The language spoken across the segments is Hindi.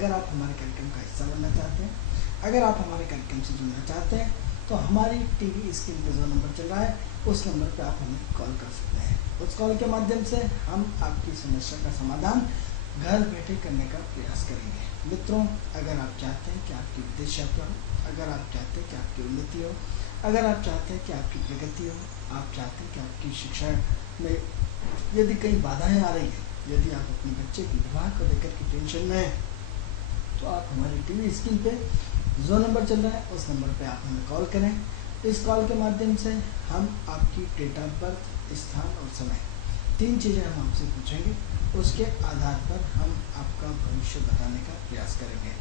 अगर आप हमारे कार्यक्रम का हिस्सा बनना चाहते हैं, अगर आप हमारे कार्यक्रम से जुड़ना चाहते हैं, तो हमारी टीवी स्क्रीन पर जो नंबर चल रहा है उस नंबर पर आप हमें कॉल कर सकते हैं। उस कॉल के माध्यम से हम आपकी समस्या का समाधान घर बैठे करने का प्रयास करेंगे। मित्रों, अगर आप चाहते हैं कि आपकी विदेश यात्रा हो, अगर आप चाहते हैं कि आपकी उन्नति हो, अगर आप चाहते हैं कि आपकी प्रगति हो, आप चाहते हैं कि आपकी शिक्षा में यदि कई बाधाएं आ रही हैं, यदि आप अपने बच्चे के विवाह को लेकर के टेंशन में हैं, तो आप हमारी टीवी स्क्रीन पे जो नंबर चल रहा है उस नंबर पे आप हमें कॉल करें। इस कॉल के माध्यम से हम आपकी डेट ऑफ बर्थ, स्थान और समय, 3 चीज़ें हम आपसे पूछेंगे। उसके आधार पर हम आपका भविष्य बताने का प्रयास करेंगे।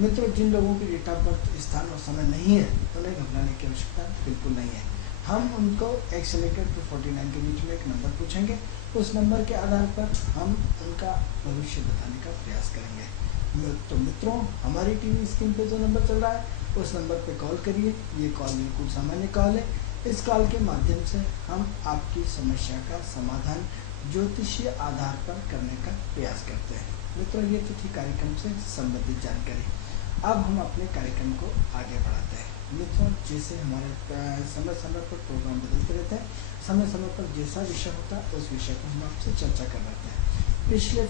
मित्रों, जिन लोगों की डेट ऑफ बर्थ, स्थान और समय नहीं है उन्हें घबराने की आवश्यकता बिल्कुल नहीं है। हम उनको 1 से लेकर 49 के बीच में एक नंबर पूछेंगे। उस नंबर के आधार पर हम उनका भविष्य बताने का प्रयास करेंगे। तो मित्रों, हमारी टीवी स्क्रीन पे जो नंबर चल रहा है उस नंबर पे कॉल करिए। ये कॉल बिल्कुल सामान्य कॉल है। इस कॉल के माध्यम से हम आपकी समस्या का समाधान ज्योतिषीय आधार पर करने का प्रयास करते हैं। मित्रों, ये तो थी कार्यक्रम से संबंधित जानकारी। अब हम अपने कार्यक्रम को आगे बढ़ाते हैं। मित्रों, जैसे हमारे समय समय पर प्रोग्राम बदलते रहते हैं, समय समय पर जैसा विषय होता है उस विषय को हम आपसे चर्चा कर रहे हैं। पिछले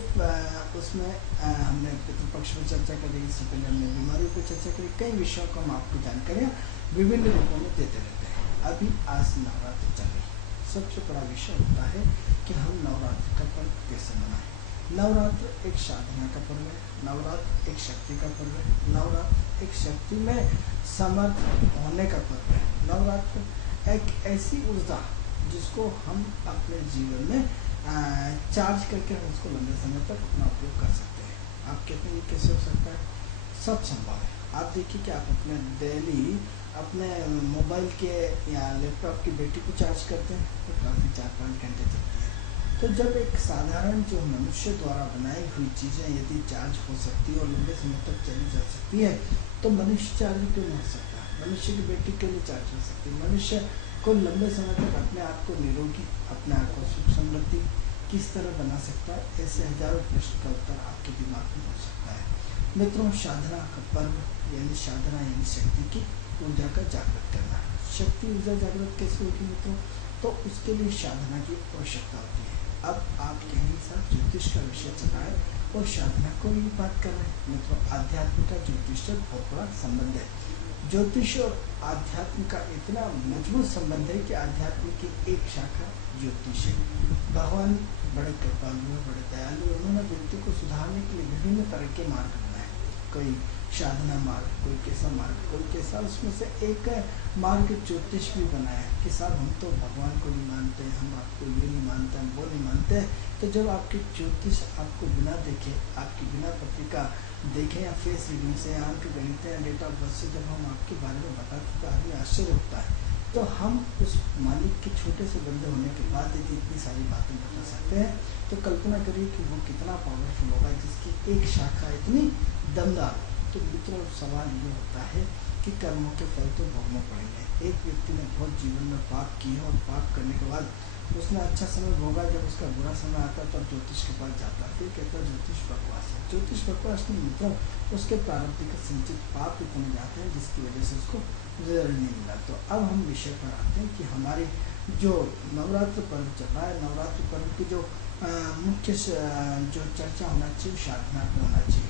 उसमें हमने पितृपक्ष में चर्चा करी, इससे पहले हमने बीमारियों पर चर्चा करी। कई विषयों को हम आपको जानकारियाँ विभिन्न रूपों में देते रहते हैं। अभी आज नवरात्र चल रही है। सबसे बड़ा विषय होता है कि हम नवरात्र का पर्व कैसे मनाएं। नवरात्र एक साधना का पर्व है, नवरात्र एक शक्ति का पर्व है, नवरात्र एक शक्ति में समर्थ होने का पर्व है। नवरात्र एक ऐसी ऊर्जा जिसको हम अपने जीवन में चार्ज करके हम उसको लंबे समय तक अपना उपयोग कर सकते हैं। आप कहते हैं ये कैसे हो सकता है? सब संभव है। आप देखिए कि आप अपने डेली अपने मोबाइल के या लैपटॉप की बैटरी को चार्ज करते हैं तो काफ़ी 4-5 घंटे चलती है। तो जब एक साधारण जो मनुष्य द्वारा बनाई हुई चीज़ें यदि चार्ज हो सकती है और लंबे समय तक चली जा सकती है, तो मनुष्य चार्ज क्यों नहीं हो सकता? मनुष्य की बैटरी क्यों नहीं चार्ज हो सकती? मनुष्य को लंबे समय तक अपने आप को निरोगी, अपने आप को सुख समृद्धि किस तरह बना सकता है? ऐसे हजारों प्रश्न का उत्तर आपके दिमाग में हो सकता है। मित्रों, साधना का पर्व यानी साधना यानी शक्ति की ऊर्जा का जागृत करना। शक्ति ऊर्जा जागृत कैसे होगी मित्रों? तो उसके लिए साधना की आवश्यकता होती है। अब आप कहेंगे सर ज्योतिष का विषय चल रहा है और साधना को भी बात कर रहे हैं। मित्रों, आध्यात्म का ज्योतिष से बहुत बड़ा संबंध है। ज्योतिष और आध्यात्म का इतना मजबूत संबंध है कि आध्यात्म की एक शाखा ज्योतिष है। भगवान बड़े कृपालु है, बड़े दयालु। उन्होंने व्यक्ति को सुधारने के लिए विभिन्न तरह के मार्ग बनाए। कोई साधना मार्ग, कोई कैसा मार्ग, कोई कैसा। उसमें से एक मार्ग ज्योतिष भी बनाया कि साहब हम तो भगवान को नहीं मानते, हम आपको ये नहीं मानते, हम वो नहीं मानते। तो जब आपकी ज्योतिष आपको बिना देखे, आपकी बिना पत्रिका देखें या फेस रीडिंग से, आंख गणित या डेट ऑफ बर्थ से जब हम आपके बारे में बताते तो आदमी आश्चर्य होता है। तो हम उस मालिक के छोटे से बंदे होने के बाद यदि इतनी सारी बातें बता सकते हैं, तो कल्पना करिए कि वो कितना पावरफुल होगा जिसकी एक शाखा इतनी दमदार। तो मित्रों, सवाल ये होता है कि कर्मों के फल तो भोगने पड़ेंगे। एक व्यक्ति ने बहुत जीवन में पाप किए और पाप करने के बाद उसने अच्छा समय भोगा, जब उसका बुरा समय आता तब ज्योतिष के पास जाता, फिर कहता ज्योतिष बकवास है। ज्योतिष बकवास नहीं मित्रों, उसके प्रारब्ध का संचित पाप इतने जाते हैं जिसकी वजह से उसको रिजल्ट नहीं मिला। तो अब हम विषय पर आते हैं कि हमारे जो नवरात्र पर्व चल रहा है, नवरात्र पर्व की जो मुख्य जो चर्चा होना चाहिए साधना पर होना चाहिए।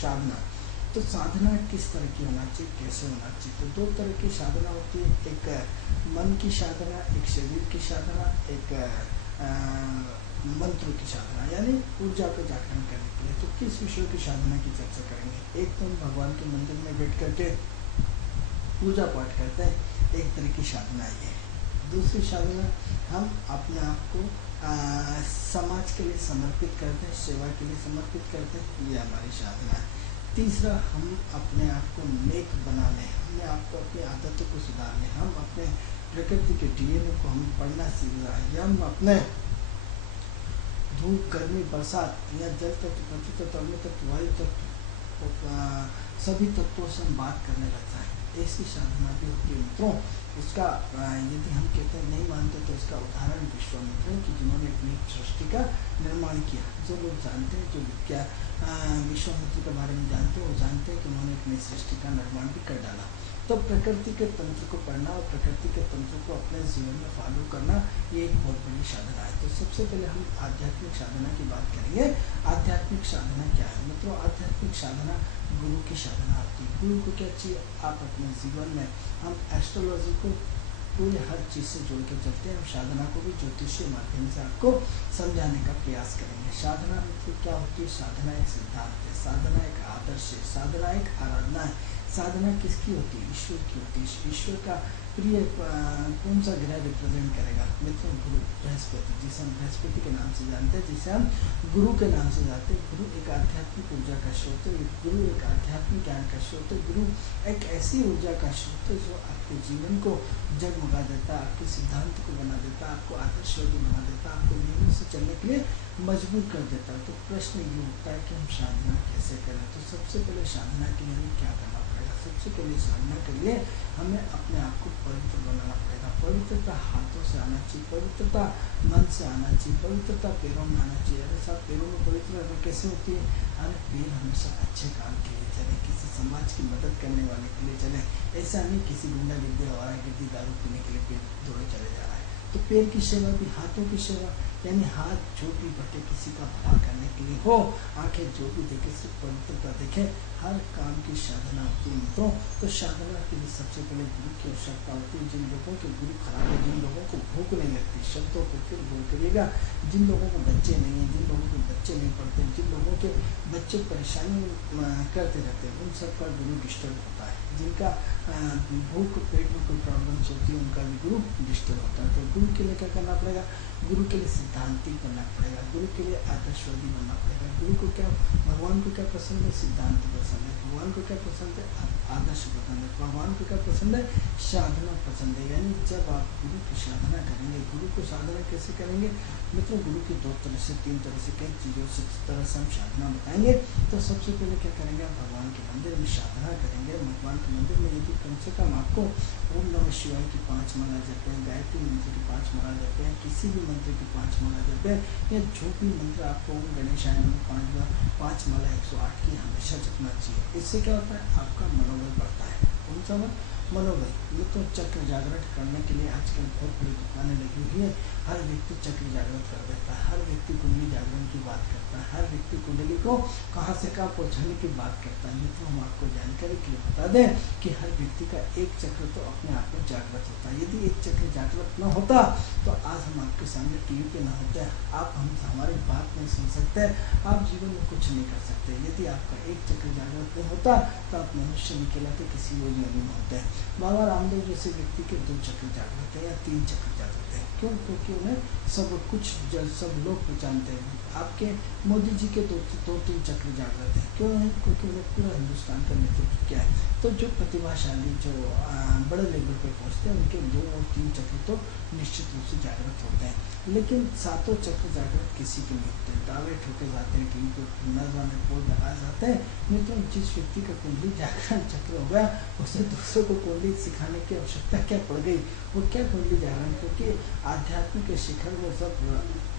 साधना तो साधना किस तरह की होना चाहिए, कैसे होना चाहिए? तो 2 तरह की साधना होती है, एक मन की साधना, एक शरीर की साधना, एक मंत्र की साधना यानी ऊर्जा को जागरण करने के लिए। तो किस विषय की साधना की चर्चा करेंगे? एक तो हम भगवान के मंदिर में बैठ करके पूजा पाठ करते हैं, एक तरह की साधना ये है। दूसरी साधना हम अपने आप को समाज के लिए समर्पित करते हैं, सेवा के लिए समर्पित करते हैं, ये हमारी साधना है। तीसरा, हम अपने आप को नेक बना लें, अपने आप को, अपनी आदतों को सुधार लें, हम अपने प्रकृति के डीएनए को हम पढ़ना सीख रहा है, या हम अपने धूप, गर्मी, बरसात या जल तत्व, पृथ्वी तत्व, अग्नि तत्व, वायु तत्व, सभी तत्वों से हम बात करने लगता है। ऐसी साधना भी होती है मित्रों उसका यदि हम कहते हैं नहीं मानते तो उसका उदाहरण विश्वामित्र कि जिन्होंने अपनी सृष्टि का निर्माण किया। जो लोग जानते हैं, जो विज्ञा विश्वामित्र के बारे में जानते हैं, वो जानते हैं कि उन्होंने अपनी सृष्टि का निर्माण भी कर डाला। तो प्रकृति के तंत्र को पढ़ना और प्रकृति के तंत्र को अपने जीवन में फॉलो करना ये एक बहुत बड़ी साधना है। तो सबसे पहले हम आध्यात्मिक साधना की बात करेंगे। आध्यात्मिक साधना क्या है? मतलब आध्यात्मिक साधना गुरु की साधना होती है। गुरु को क्या चाहिए? आप अपने जीवन में, हम एस्ट्रोलॉजी को पूरे हर चीज़ से जोड़ के चलते हैं। हम साधना को भी ज्योतिषीय माध्यम से आपको समझाने का प्रयास करेंगे। साधना मतलब क्या होती है? साधना एक सिद्धांत है, साधना एक आदर्श है, साधना एक आराधना है। साधना किसकी होती है? ईश्वर की होती है। ईश्वर का प्रिय कौन सा ग्रह रिप्रेजेंट करेगा? मित्रों, गुरु, बृहस्पति, जिसे हम बृहस्पति के नाम से जानते हैं, जिसे हम गुरु के नाम से जानते हैं। गुरु एक आध्यात्मिक ऊर्जा का स्रोत है, गुरु एक आध्यात्मिक ज्ञान का स्रोत है, गुरु एक ऐसी ऊर्जा का स्रोत है जो आपके जीवन को जगमगा देता है, आपके सिद्धांत को बना देता है, आपको आदर्शवादी बना देता है, आपको नियमों से चलने के लिए मजबूर कर देता है। तो प्रश्न ये उठता है कि हम साधना कैसे करें? तो सबसे पहले साधना के लिए क्या करना पड़ेगा? सबसे पहले साधना के लिए हमें अपने आप को पवित्र बनाना पड़ेगा। पवित्रता हाथों से आना चाहिए, पवित्रता मन से आना चाहिए, पवित्रता पैरों में आना चाहिए। अरे साहब, पैरों में पवित्रता कैसे होती है? अरे पैर हमेशा अच्छे काम के लिए चले, किसी समाज की मदद करने वाले के लिए चले। ऐसा नहीं किसी गुंडा गिद्दे और गिद्दी दारू पीने के लिए पैर दौड़े चले जा रहा है। तो पैर की सेवा भी हाथों की सेवा, यानी हाथ जो भी बटे किसी का भला करने के लिए हो, आंखें जो भी देखे सिर्फ पवित्रता देखे, हर काम की साधना होती है। मित्रों, तो साधना के लिए सबसे पहले गुरु की आवश्यकता होती है। जिन लोगों के गुरु खराब है, जिन लोगों को भूख नहीं लगती, शब्दों को फिर बोल करिएगा, जिन लोगों को बच्चे नहीं हैं, जिन लोगों के बच्चे नहीं पढ़ते, जिन लोगों के बच्चे परेशानी करते रहते हैं, उन सब का गुरु डिस्टर्ब होता है। जिनका भूख पेट में कोई प्रॉब्लम्स होती है, उनका भी गुरु डिस्टर्ब होता है। तो गुरु के लिए क्या करना पड़ेगा? गुरु के लिए सिद्धांतिक बनना पड़ेगा, गुरु के लिए आदर्शवादी बनना पड़ेगा। गुरु को क्या, भगवान को क्या पसंद है? सिद्धांत पसंद है। भगवान को क्या पसंद है? आदर्श पसंद है। भगवान को क्या पसंद है? साधना पसंद है। यानी जब आप गुरु की साधना करेंगे, गुरु को साधना कैसे करेंगे? मित्रों, गुरु की दो तरह से, तीन तरह से, कई चीज़ों से तरह से हम साधना बताएंगे। तो सबसे पहले क्या करेंगे? आप भगवान के मंदिर में साधना करेंगे। भगवान के मंदिर में यदि कम से कम आपको ओम नमः शिवाय की 5 माला जपें, गायत्री मंत्र की 5 माला जपें, किसी भी मंत्र की 5 माला जपें, या जो भी मंत्र आपको ओम गणेशाय नमः 5 माला 108 की हमेशा जपना चाहिए। इससे क्या होता है? आपका मनोबल बढ़ता है। कौन सा मनोबल? ये तो चक्र जागरण करने के लिए आजकल बहुत बड़ी दुकानें लगी हुई है। हर व्यक्ति चक्र जागृत कर देता है, हर व्यक्ति कुंडली जागरण की बात करता है, हर व्यक्ति कुंडली को कहाँ से कहाँ पहुँचाने की बात करता है। तो हम आपको जानकारी के लिए बता दें कि हर व्यक्ति का एक चक्र तो अपने आप में जागृत होता है। यदि एक चक्र जागृत न होता तो आज हम आपके सामने टीवी पे न होते, आप हम हमारी बात नहीं सुन सकते, आप जीवन में कुछ नहीं कर सकते। यदि आपका एक चक्र जागृत नहीं होता तो आप मनुष्य नहीं कहलाते, किसी योजना में होते हैं। बाबा रामदेव जैसे व्यक्ति के 2 चक्र जागृत है या 3 चक्र जागृत है। क्यों? क्योंकि उन्हें सब लोग जानते हैं। आपके मोदी जी के 2-3 चक्र जागृत है। क्यों है? क्योंकि उन्हें पूरा हिंदुस्तान का नेतृत्व किया है। तो जो प्रतिभाशाली, जो बड़े लेवल पर पहुँचते हैं, उनके 2 और 3 चक्र तो निश्चित रूप से जागृत होते हैं। लेकिन 7 चक्र जागृत किसी के नहीं होते। दावे ठोके जाते हैं, टीवी पर नजर में बोर्ड लगाए जाते हैं। नहीं तो जिस व्यक्ति का कुंडली जागरण चक्र हो गया, उसे दूसरों को कुंडली सिखाने की आवश्यकता क्या पड़ गई? वो क्या कुंडली जागरण? क्योंकि आध्यात्मिक के शिखर में जब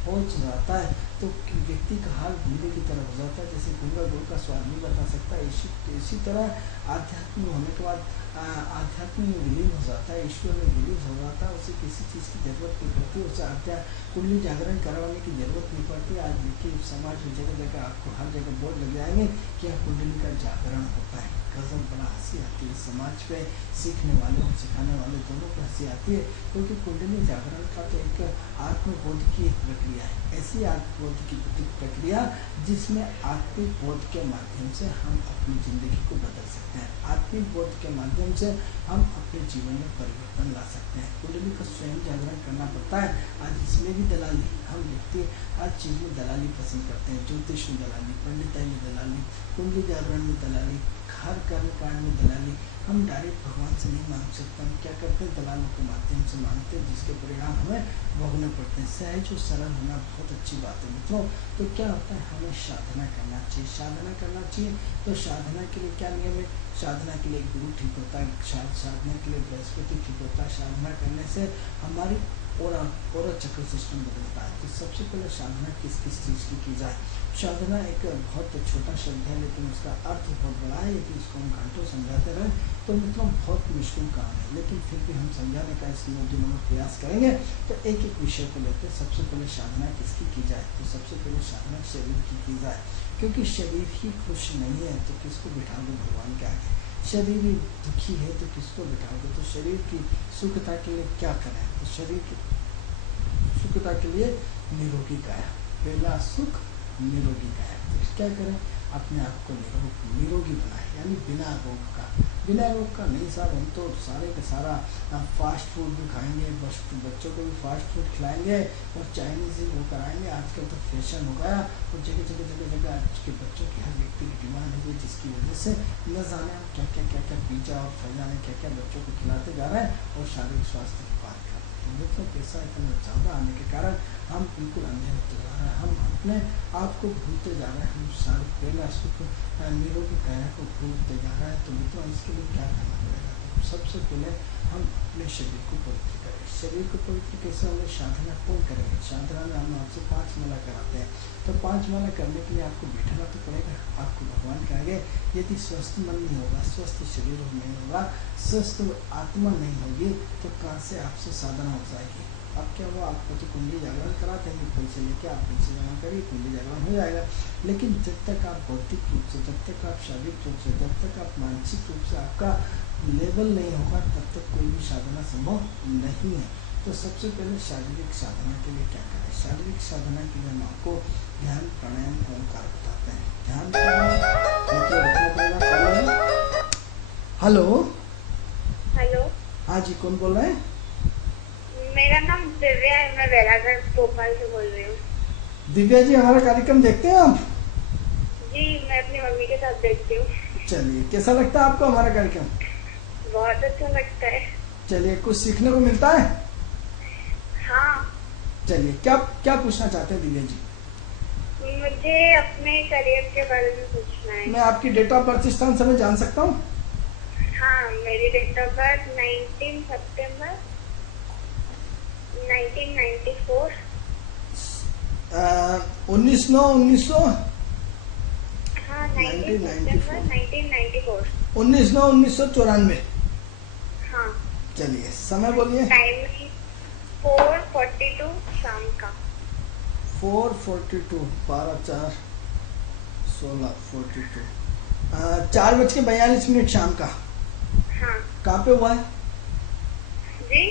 पहुँच जाता है तो व्यक्ति का हाल गूंगे की तरह हो जाता है। जैसे गूंगा गुड़ का स्वाद नहीं बता सकता, इसी तरह आध्यात्मिक होने के बाद आध्यात्म में विलीन हो जाता है, ईश्वर में विलीन हो जाता है। उसे किसी चीज़ की जरूरत नहीं पड़ती, उसे कुंडली जागरण करवाने की जरूरत नहीं पड़ती। आज देखिए समाज में जगह जगह आपको हर जगह बोर्ड लग जाएंगे कि यह कुंडली का जागरण होता है। गजब, बड़ा हंसी आती है समाज पे, सीखने वाले और सिखाने वाले दोनों को हंसी आती है। क्योंकि कुंडली जागरण का तो एक आत्मबोध की एक प्रक्रिया है, ऐसी आत्मबोध की प्रक्रिया जिसमें आत्मिक बोध के माध्यम से हम अपनी ज़िंदगी को बदल सकते हैं। आत्मिक बोध के माध्यम से हम अपने जीवन में परिवर्तन ला सकते हैं। कुंडली का स्वयं जागरण करना पड़ता है। आज इसमें भी दलाली, हम व्यक्ति हर चीज़ में दलाली पसंद करते हैं। ज्योतिष में दलाली, पंडिताई में दलाली, कुंडली जागरण में दलाली, हर कर्म कांड में दलाली, हम डायरेक्ट भगवान से नहीं मांग सकते। हम क्या करते हैं, दलालों के माध्यम से मांगते हैं, जिसके परिणाम हमें भोगने पड़ते हैं। सहज और सरल होना बहुत अच्छी बात है मित्रों। तो क्या होता है, हमें साधना करना चाहिए। साधना करना चाहिए तो साधना के लिए क्या नियम है, साधना के लिए गुरु ठीक होता है, साधना के लिए बृहस्पति ठीक होता है। साधना करने से हमारी और चक्र सिस्टम बदलता है। तो सबसे पहले साधना किस किस चीज़ की जाए। साधना एक बहुत छोटा शब्द है, लेकिन उसका अर्थ बहुत बड़ा है। यदि इसको हम घंटों समझाते रहें तो मतलब बहुत मुश्किल काम है, लेकिन फिर भी हम समझाने का इस 9 दिनों में प्रयास करेंगे। तो एक एक विषय को लेते हैं। सबसे पहले साधना किसकी की जाए, तो सबसे पहले साधना शरीर की जाए, क्योंकि शरीर ही खुश नहीं है तो किसको बिठाओगे भगवान के आगे। शरीर ही दुखी है तो किसको बिठाओगे। तो शरीर की सुखता के लिए क्या करें, तो शरीर की सुखता के लिए निरोगी काया, पहला सुख निरोगी काया। तो क्या करें, अपने आप को निरोगी बनाए, यानी बिना रोग का। बिना रोग का नहीं साहब, हम तो सारे का सारा फास्ट फूड भी खाएंगे, बस बच्चों को भी फास्ट फूड खिलाएंगे और चाइनीज ही वो कराएंगे। आजकल तो फैशन हो गया और जगह जगह जगह जगह आज के बच्चों की हर व्यक्ति की डिमांड है, जिसकी वजह से न जाने हम क्या क्या पिज्जा और फैजाने क्या क्या बच्चों को खिलाते जा रहे हैं और शारीरिक स्वास्थ्य की बात कर रहे हैं। मतलब पैसा इतना ज़्यादा आने के कारण हम बिल्कुल अंधे होते जा रहे हैं, हम अपने आप को भूलते जा रहे हैं, हम सारे पहला सुख निरोगी काया को भूलते जा रहे हैं। तो मित्रों इसके लिए क्या करना पड़ेगा, तो सबसे पहले हम अपने शरीर को पवित्र करें। शरीर को पवित्र कैसे होंगे, साधना कौन करेंगे। साधना में हम आपसे 5 माला कराते हैं, तो 5 माला करने के लिए आपको बैठना तो पड़ेगा आपको भगवान के आगे। यदि स्वस्थ मन नहीं होगा, स्वस्थ शरीर नहीं होगा, स्वस्थ आत्मा नहीं होगी, तो कहाँ से आपसे साधना हो जाएगी। अब क्या हुआ, आपको तो कुंडली जागरण कराते हैं, पैसे लेके आप पैसे जमा करिए, कुंडली जागरण हो जाएगा। लेकिन जब तक आप भौतिक रूप से, जब तक आप शारीरिक रूप से, जब तक आप मानसिक रूप से आपका लेवल नहीं होगा, तब तक कोई भी साधना संभव नहीं है। तो सबसे पहले शारीरिक साधना के लिए क्या करें। शारीरिक साधना के लिए हम आपको ध्यान प्राणायाम ओंकार बताते हैं। ध्यान हेलो हेलो, हाँ जी, कौन बोल रहे हैं। मेरा नाम दिव्या है, मैं बैरागढ़ भोपाल से बोल रही हूँ। दिव्या जी, हमारा कार्यक्रम देखते हैं आप। जी, मैं अपनी मम्मी के साथ देखती हूँ। चलिए, कैसा लगता है आपको हमारा कार्यक्रम। बहुत अच्छा लगता है। चलिए, कुछ सीखने को मिलता है। हाँ, चलिए, क्या क्या पूछना चाहते हैं दिव्या जी। मुझे अपने करियर के बारे में पूछना है। मैं आपकी डेट ऑफ बर्थ स्थान समय जान सकता हूँ। हाँ, मेरी डेट ऑफ बर्थ 19 सितंबर 1994। 19/9/1900। हाँ, 19 सितंबर 1994। 19/9/1994। हाँ। चलिए, समय बोलिए। टाइम 4:42 शाम का। 4:42, 12/4/16 4:42 शाम का। हाँ कहाँ पे हुआ है जी,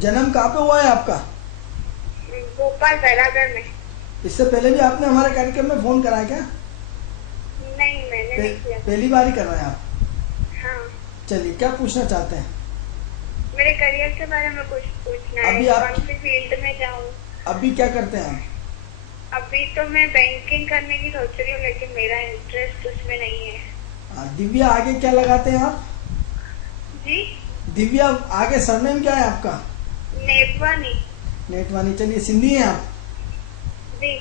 जन्म, कहाँ पे हुआ है आपका। भोपाल बैरागढ़ में। इससे पहले भी आपने हमारे कार्यक्रम में फोन कराया क्या। नहीं, मैंने नहीं किया। पहली बार ही कर रहे हैं आप। हाँ, चलिए, क्या पूछना चाहते हैं। मेरे करियर के बारे में कुछ पूछना अभी है, आप कौन सी फील्ड में जाऊँ। अभी क्या करते हैं आप। अभी तो मैं बैंकिंग करने की सोच रही हूँ, लेकिन मेरा इंटरेस्ट उसमें नहीं है। दिव्या, आगे क्या लगाते हैं आप। जी, दिव्या, आगे सरनेम क्या है आपका। नेटवानी। नेटवानी। चलिए, सिंधी हैं आप। जी,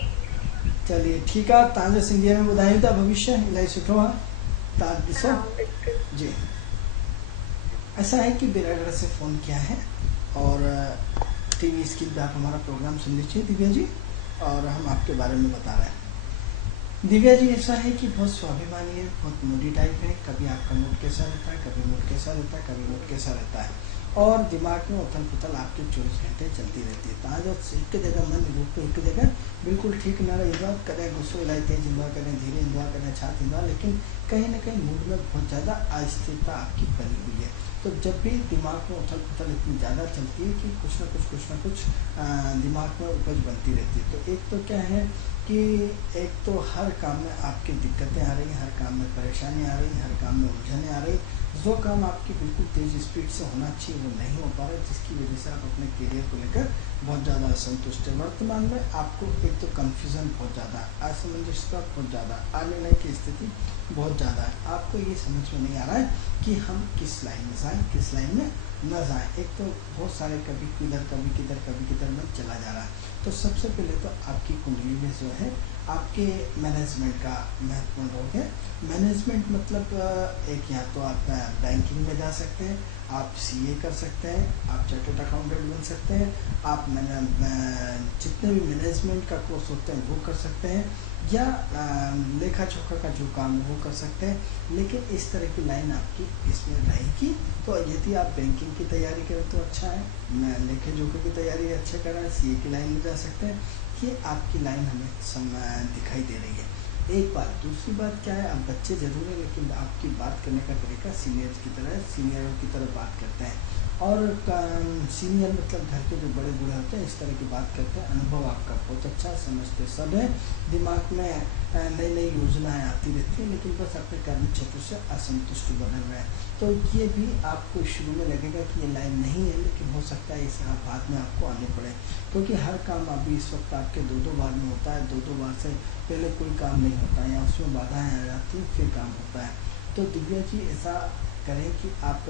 चलिए, ठीक है। तव्हांजो सिंधीअ में ॿुधायूं था, भविष्य इलाही सुठो आहे, तव्हां ॾिसो। हाँ, बिल्कुल। जी, ऐसा है कि बैरागढ़ से फ़ोन किया है और टीवी स्क्रीन पे आप हमारा प्रोग्राम सुन लीजिए दिव्या जी, और हम आपके बारे में बता रहे हैं। दिव्या जी, ऐसा है कि बहुत स्वाभिमानी है, बहुत मूडी टाइप है। कभी आपका मूड कैसा रहता है, कभी मूड कैसा रहता है, कभी मूड कैसा रहता है, और दिमाग में उथल पुथल आपके 24 घंटे चलती रहती है। तव्हां जो हिकु जगह मन रूप हिकु जगह बिल्कुल ठीक न रहंदो आहे। कॾहिं गुस्सो इलाही तेज ईंदो आहे, कॾहिं धीरे ईंदो आहे, कॾहिं छा थींदो आहे, लेकिन कहीं न कहीं मूड में बहुत ज़्यादा अस्थिरता आपकी बनी हुई है। तो जब भी दिमाग में उथल पुथल इतनी ज़्यादा चलती है कि कुछ ना कुछ दिमाग में उपज बनती रहती है। तो एक तो क्या है कि एक तो हर काम में आपकी दिक्कतें आ रही, हर काम में परेशानी आ रही, हर काम में उलझने आ रही। जो काम आपकी बिल्कुल तेज स्पीड से होना चाहिए वो नहीं हो पा रहा है, जिसकी वजह से आप अपने करियर को लेकर बहुत ज़्यादा असंतुष्ट है। वर्तमान में आपको एक तो कन्फ्यूज़न बहुत ज़्यादा, असमंजसता बहुत ज़्यादा, आने की स्थिति बहुत ज़्यादा है। आपको ये समझ में नहीं आ रहा है कि हम किस लाइन में जाएँ, किस लाइन में न जाएँ। एक तो बहुत सारे कभी किधर कभी किधर कभी किधर में चला जा रहा है। तो सबसे पहले तो आपकी कुंडली में जो है आपके मैनेजमेंट का महत्वपूर्ण रोल है। मैनेजमेंट मतलब एक, या तो आप बैंकिंग में जा सकते हैं, आप सीए कर सकते हैं, आप चार्टर्ड अकाउंटेंट बन सकते हैं, आप जितने भी मैनेजमेंट का कोर्स होते हैं वो कर सकते हैं, या लेखा जोखा का जो काम है वो कर सकते हैं। लेकिन इस तरह की लाइन आपकी इसमें रहेगी। तो यदि आप बैंकिंग की तैयारी करें तो अच्छा है, लेखा जोखा की तैयारी अच्छा कर रहे हैं, सीए की लाइन में जा सकते हैं। ये आपकी लाइन हमें दिखाई दे रही है। एक बात, दूसरी बात क्या है, आप बच्चे जरूर हैं लेकिन आपकी बात करने का तरीका सीनियर की तरह है, सीनियरों की तरह बात करते हैं। और सीनियर मतलब घर के जो बड़े बूढ़े होते हैं इस तरह की बात करते हैं। अनुभव आपका बहुत अच्छा, समझते सब है, दिमाग में नई नई योजनाएं आती रहती हैं, लेकिन बस अपने कार्य क्षेत्र से असंतुष्ट बने हुए हैं। तो ये भी आपको शुरू में लगेगा कि ये लाइन नहीं है, लेकिन हो सकता है इसे आप बाद में आपको आने पड़े, क्योंकि हर काम अभी इस वक्त आपके दो बार में होता है। दो बार से पहले कोई काम नहीं होता है, या उसमें बाधाएं आ जाती हैं फिर काम होता है। तो दिव्या जी ऐसा करें कि आप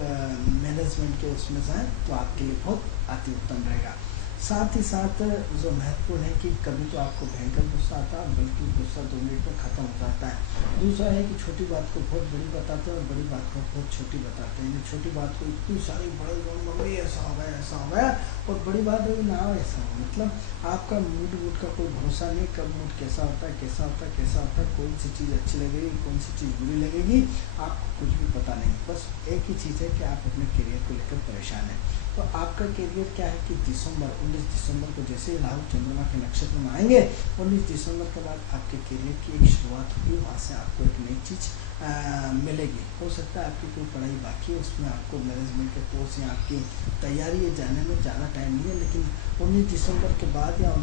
मैनेजमेंट के उसमें जाएँ तो आपके लिए बहुत अति उत्तम रहेगा। साथ ही साथ जो महत्वपूर्ण है कि कभी तो आपको भयंकर गुस्सा आता है, बल्कि गुस्सा 2 मिनट में ख़त्म हो जाता है। दूसरा है कि छोटी बात को बहुत बड़ी बताते हैं और बड़ी बात को बहुत छोटी बताते हैं। छोटी बात को इतनी सारी बड़ी मम्मी ऐसा हो गया, और बड़ी बात है ना ऐसा हो, मतलब आपका मूड का कोई भरोसा नहीं, कब मूड कैसा होता है, कौन सी चीज़ अच्छी लगेगी, कौन सी चीज़ बुरी लगेगी, आपको कुछ भी पता नहीं। बस एक ही चीज़ है कि आप अपने करियर को लेकर परेशान हैं। तो आपका करियर क्या है कि 19 दिसंबर को जैसे राहु चंद्रमा के नक्षत्र में आएंगे, 19 दिसंबर के बाद आपके करियर की एक शुरुआत होगी। वहाँ से आपको एक नई चीज़ मिलेगी। हो सकता है आपकी कोई पढ़ाई बाकी है, उसमें आपको मैनेजमेंट के कोर्स या आपकी तैयारी जाने में ज़्यादा टाइम नहीं है, लेकिन 19 दिसंबर के बाद या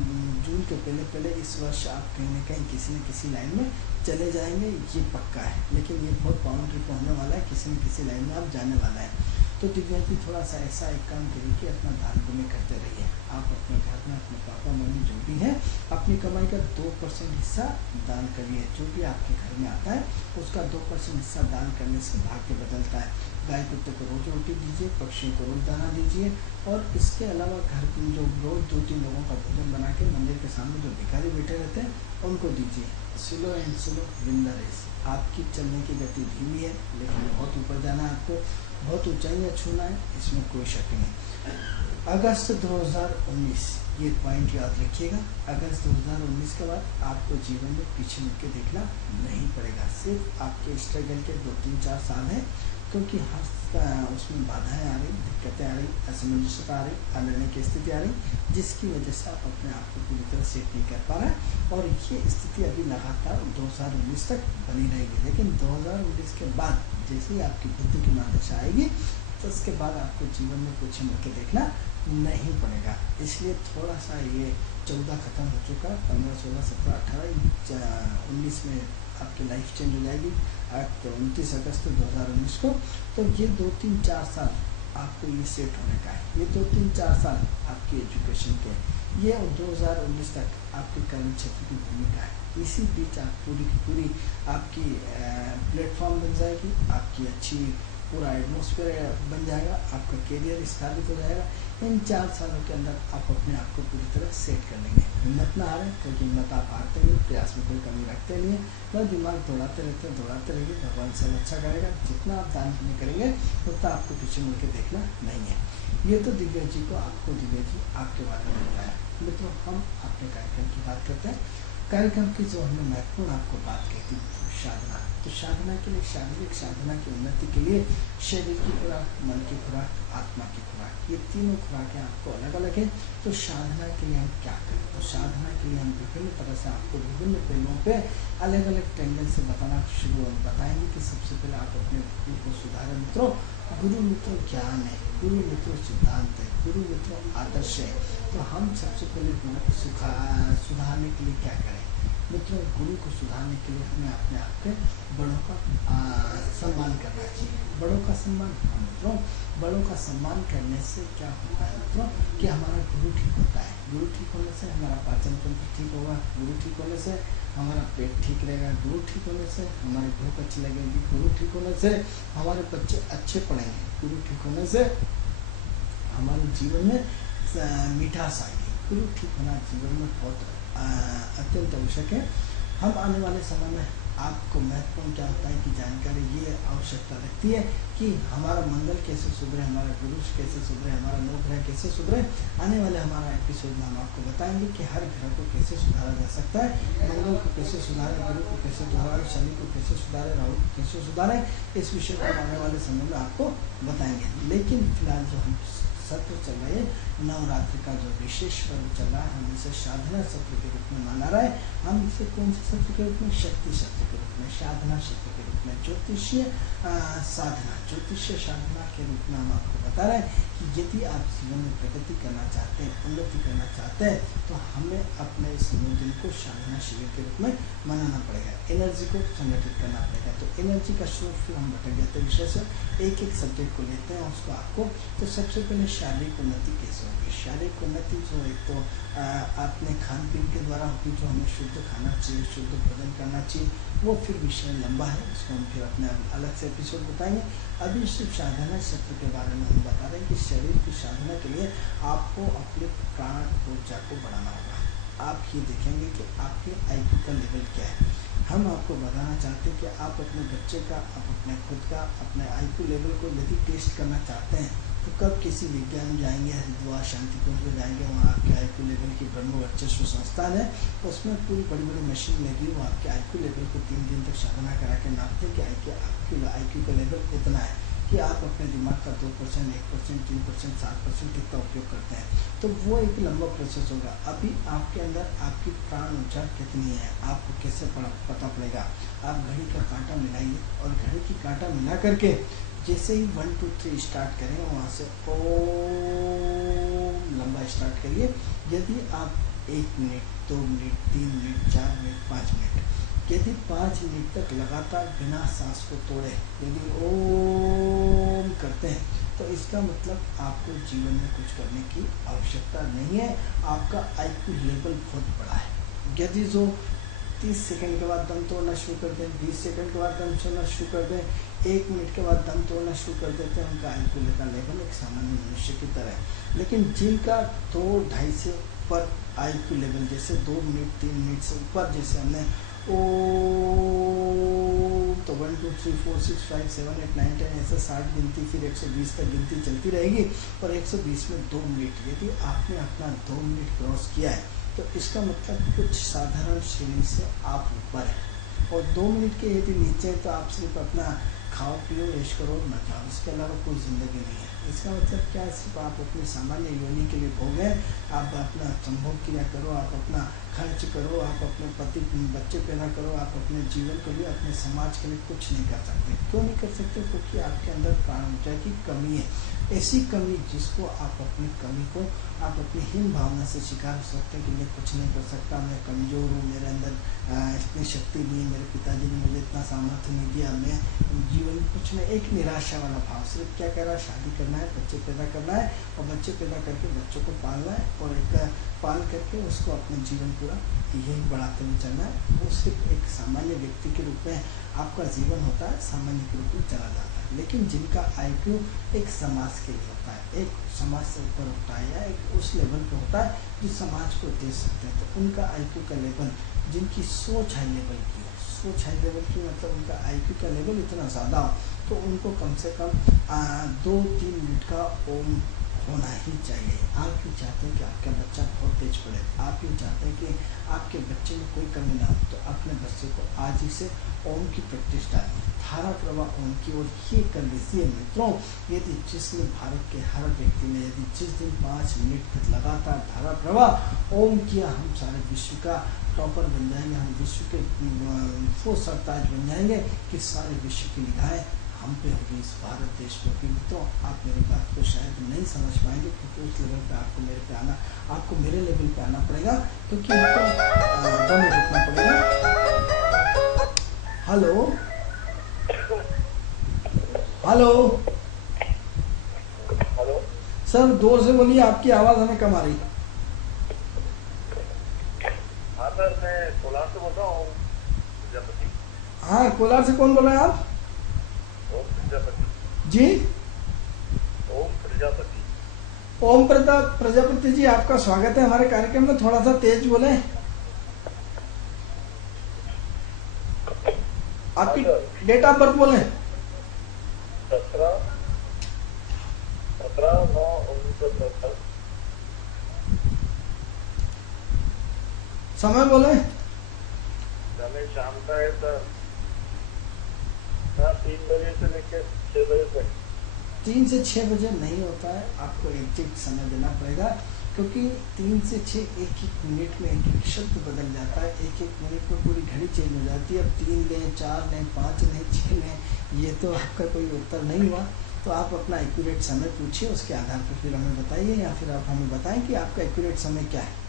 जून के पहले इस वर्ष आप कहीं ना कहीं किसी न किसी लाइन में चले जाएंगे, ये पक्का है। लेकिन ये बहुत बाउंड्री पर होने वाला है, किसी न किसी लाइन में आप जाने वाला है। तो दिव्या जी थोड़ा सा ऐसा एक काम करिए कि अपना दान पुण्य करते रहिए। आप अपने घर में अपने पापा मम्मी जो भी हैं, अपनी कमाई का 2% हिस्सा दान करिए। जो भी आपके घर में आता है उसका 2% हिस्सा दान करने से भाग्य बदलता है। गाय कुत्ते को रोज रोटी दीजिए, पक्षियों को रोज दाना दीजिए, और इसके अलावा घर में जो रोज 2-3 लोगों का भोजन बना के मंदिर के सामने जो भिखारी बैठे रहते हैं उनको दीजिए। Slow and slow win the race. आपकी चलने की गति धीमी है, लेकिन बहुत ऊपर जाना है, आपको बहुत ऊंचाइयाँ छूना है, इसमें कोई शक नहीं। अगस्त 2019 ये पॉइंट याद रखिएगा। अगस्त 2019 के बाद आपको जीवन में पीछे मुड़ के देखना नहीं पड़ेगा। सिर्फ आपके स्ट्रगल के 2-3-4 साल हैं, क्योंकि हर उसमें बाधाएं आ रही, दिक्कतें आ रही, असमंजसता आ रही, अनिर्णय की स्थिति आ रही, जिसकी वजह से आप अपने आप को पूरी तरह सेट नहीं कर पा रहे हैं। और ये स्थिति अभी लगातार 2019 तक बनी रहेगी। लेकिन 2019 के बाद जैसे ही आपकी बुद्धि की महादशा आएगी, तो उसके बाद आपको जीवन में कुछ मुड़ के देखना नहीं पड़ेगा। इसलिए थोड़ा सा ये 14 खत्म हो चुका, 15, 16, 17, 18, 19 में आपकी लाइफ चेंज हो जाएगी। 29 अगस्त 2019 को। तो ये 2-3-4 साल आपको ये सेट होने का है। ये 2-3-4 साल आपकी एजुकेशन के, ये 2019 तक आपके कर्म क्षेत्र की भूमिका है। इसी बीच आप पूरी की पूरी आपकी प्लेटफॉर्म बन जाएगी, आपकी अच्छी पूरा एटमॉस्फेयर बन जाएगा, आपका करियर स्थापित हो जाएगा। इन 4 सालों के अंदर आप अपने आप को पूरी तरह सेट कर लेंगे। हिम्मत ना हारें, क्योंकि हिम्मत आप हारते नहीं, प्रयास में कोई कमी रखते नहीं है, बस दिमाग दौड़ाते रहिए। भगवान सब अच्छा करेगा। जितना आप दान पुण्य करेंगे उतना आपको पीछे मुड़ के देखना नहीं है। ये तो दिव्या जी को आपको दिव्या जी आपके बारे में बताया। मित्रों, हम अपने कार्यक्रम की बात करते हैं। कार्यक्रम की जो हमने महत्वपूर्ण आपको बात कही थी, साधना। तो साधना के लिए, शारीरिक साधना की उन्नति के लिए शरीर की खुराक, मन की खुराक, आत्मा की खुराक, ये तीनों खुराकें आपको अलग अलग है। तो साधना के लिए हम क्या करें? तो साधना के लिए हम विभिन्न तरह से आपको विभिन्न पहलुओं पे अलग अलग टेंडेंस से बताएंगे कि सबसे पहले आप अपने गुरु को सुधारें। मित्रों, गुरु मित्रों ज्ञान है, गुरु मित्रों सिद्धांत है, गुरु मित्रों आदर्श है। तो हम सबसे पहले गुरु को सुधारने के लिए क्या करें? मित्रों, गुरु को सुधारने के लिए हमें अपने आप के बड़ों का सम्मान करना चाहिए। बड़ों का सम्मान, मित्रों बड़ों का सम्मान करने से क्या होता है मित्रों कि हमारा गुरु ठीक होता है। गुरु ठीक होने से हमारा पाचन तंत्र ठीक होगा, गुरु ठीक होने से हमारा पेट ठीक रहेगा, गुरु ठीक होने से हमारी भूख अच्छी लगेगी, गुरु ठीक होने से हमारे बच्चे अच्छे पढ़ेंगे, गुरु ठीक होने से हमारे जीवन में मिठास आएगी। गुरु ठीक होना जीवन में बहुत अत्यंत आवश्यक है। हम आने वाले समय में आपको महत्वपूर्ण क्या होता है कि जानकारी ये आवश्यकता रखती है कि हमारा मंगल कैसे सुधरे, हमारा गुरु कैसे सुधरे, हमारा नवग्रह कैसे सुधरे। आने वाले हमारा एपिसोड में हम आपको बताएंगे कि हर ग्रह को कैसे सुधारा जा सकता है, मंगल को कैसे सुधारे, गुरु को कैसे सुधारे, शनि को कैसे सुधारे, राहु को कैसे सुधारे। इस विषय को आने वाले समय में आपको बताएंगे। लेकिन फिलहाल जो हम सत्र चल रहे हैं, नवरात्रि का जो विशेष पर्व चल रहा है, हम इसे साधना सत्र के रूप में मना रहे हैं। हम इसे कौन से सत्र के रूप में? शक्ति सत्र के रूप में, साधना सत्र के रूप में, ज्योतिषीय साधना, ज्योतिषीय साधना के रूप में हम आपको बता रहे हैं कि यदि आप जीवन में प्रगति करना चाहते हैं, उन्नति करना चाहते हैं, तो हमें अपने इस दिन को साधना शिविर के रूप में मनाना पड़ेगा, एनर्जी को संगठित करना पड़ेगा। तो एनर्जी का स्रोत फिर हम भटक जाते विषय से एक एक सब्जेक्ट को लेते हैं उसको आपको। तो सबसे पहले शारीरिक उन्नति कैसे होगी? शारीरिक उन्नति जो एक तो अपने खान पीन के द्वारा होगी, जो हमें शुद्ध खाना चाहिए, शुद्ध भोजन करना चाहिए, वो फिर विषय लंबा है, इसको हम फिर अपने अलग से एपिसोड बताएंगे। अभी सिर्फ साधना सत्र के बारे में हम बता रहे हैं कि शरीर की साधना के लिए आपको अपने प्राण ऊर्जा को बढ़ाना होगा। आप ये देखेंगे कि आपके IQ का लेवल क्या है। हम आपको बताना चाहते हैं कि आप अपने बच्चे का, आप अपने खुद का, अपने IQ लेवल को यदि टेस्ट करना चाहते हैं तो कब किसी विज्ञान जाएंगे, हरिद्वार शांति कुंज में जाएंगे, वहाँ आपके IQ लेवल की ब्रह्म वर्चस्व संस्थान है, उसमें पूरी बड़ी बड़ी मशीन लगी, वो आपके IQ लेवल को 3 दिन तक साधना करा के नापते हैं कि आपके IQ का लेवल इतना है कि आप अपने दिमाग का 2%, 1%, 3%, 7% कितना उपयोग करते हैं। तो वो एक लंबा प्रोसेस होगा। अभी आपके अंदर आपकी प्राण ऊर्जा कितनी है आपको कैसे पता पड़ेगा? आप घड़ी का कांटा मिलाइए और घड़ी की कांटा मिला करके जैसे ही 1 2 3 स्टार्ट करें, वहाँ से ओम लंबा स्टार्ट करिए। यदि आप 1 minute, 2 minute, 3 minute, 4 minute, 5 minute, यदि 5 मिनट तक लगातार बिना सांस को तोड़े यदि ओम करते हैं, तो इसका मतलब आपको जीवन में कुछ करने की आवश्यकता नहीं है। आपका IQ लेवल बहुत बड़ा है। यदि जो 30 सेकंड के बाद दम तोड़ना शुरू कर दें, 20 सेकंड के बाद दम छोड़ना शुरू कर दें, 1 मिनट के बाद दम तोड़ना शुरू कर देते हैं, उनका IQ लेवल एक सामान्य मनुष्य की तरह है। लेकिन जिनका 2-2.5 से ऊपर IQ लेवल, जैसे 2 मिनट 3 मिनट से ऊपर, जैसे हमने ओ तो 1 2 3 4 6 5 7 8 9 10 ऐसे 60 गिनती, फिर 120 तक गिनती चलती रहेगी। और 120 में 2 मिनट, यदि आपने अपना 2 मिनट क्रॉस किया है तो इसका मतलब कुछ साधारण श्रेणी से आप ऊपर है। और 2 मिनट के यदि नीचे तो आप सिर्फ अपना खाओ पियो ऐश करो न जाओ, इसके अलावा कोई ज़िंदगी नहीं है। इसका मतलब क्या है? सिर्फ आप अपनी सामान्य योनि के लिए भोगें, आप अपना संभोग क्रिया करो, आप अपना खर्च करो, आप अपने पति बच्चे पैदा करो, आप अपने जीवन के लिए, अपने समाज के लिए कुछ नहीं कर सकते। क्यों नहीं कर सकते? क्योंकि आपके अंदर प्राण ऊर्जा की कमी है। ऐसी कमी जिसको आप अपनी कमी को आप अपनी हीन भावना से स्वीकार सकते हैं कि मैं कुछ नहीं कर सकता, मैं कमज़ोर हूँ, मेरे अंदर इतनी शक्ति नहीं है, मेरे पिताजी ने मुझे इतना सामर्थ्य नहीं दिया, मैं जीवन में कुछ नहीं। एक निराशा वाला भाव, सिर्फ क्या कर रहा है? शादी करना है, बच्चे पैदा करना है और बच्चे पैदा करके बच्चों को पालना है और एक पाल करके उसको अपना जीवन पूरा यही बढ़ाते हुए चलना है। वो सिर्फ एक सामान्य व्यक्ति के रूप में आपका जीवन होता है, सामान्य के रूप में चला जाता है। लेकिन जिनका IQ एक समाज के लिए होता है, एक समाज से ऊपर होता है या एक उस लेवल पे होता है जो समाज को दे सकते हैं, तो उनका IQ का लेवल, जिनकी सोच हाई लेवल की हो, सोच हाई लेवल की मतलब उनका IQ का लेवल इतना ज़्यादा हो, तो उनको कम से कम 2-3 मिनट का ओम होना ही चाहिए। आप भी चाहते हैं कि आपका बच्चा बहुत तेज पढ़े, आप भी चाहते हैं कि आपके बच्चे में कोई कमी ना हो, तो अपने बच्चे को आज ही से ओम की प्रैक्टिस डालें, धारा प्रवाह ओम की ओर ये कर लीजिए। मित्रों, यदि जिसने भारत के हर व्यक्ति ने यदि जिस दिन 5 मिनट तक लगातार धारा प्रवाह ओम किया, हम सारे विश्व का टॉपर बन जाएंगे, हम विश्व के वो सरताज बन जाएंगे कि सारे विश्व की निगाहें हम पे होगी, इस भारत देश पे होगी, तो आप मेरी बात को शायद नहीं समझ पाएंगे, क्योंकि उस लेवल पे आपको मेरे पे आना, आपको मेरे लेवल पे आना पड़ेगा, क्योंकि हमको 2 मिनट रुकना पड़ेगा। हेलो हेलो हेलो सर, जोर से बोलिए, आपकी आवाज़ हमें कम आ रही। हाँ सर, मैं कोलार से बोल रहा हूँ। प्रजापति। हाँ, कोलार से कौन बोल रहे हैं आप? ओम प्रजापति। जी, ओम प्रजापति। ओम प्रताप प्रजापति जी, आपका स्वागत है हमारे कार्यक्रम में। थोड़ा सा तेज बोले। आपकी हाँ सर। डेट ऑफ बर्थ बोले। 17/9/1977। समय बोले। समय शाम का है सर। 3 बजे से लेकर 6 बजे तक। 3 से 6 बजे नहीं होता है, आपको एग्जैक्ट समय देना पड़ेगा, क्योंकि 3 से 6 एक एक मिनट में एक एक शब्द बदल जाता है, एक एक मिनट में पूरी घड़ी चेंज हो जाती है। अब 3 लें, 4 लें, 5 लें, 6 लें, ये तो आपका कोई उत्तर नहीं हुआ। तो आप अपना एक्यूरेट समय पूछिए, उसके आधार पर फिर हमें बताइए, या फिर आप हमें बताएं कि आपका एक्यूरेट समय क्या है।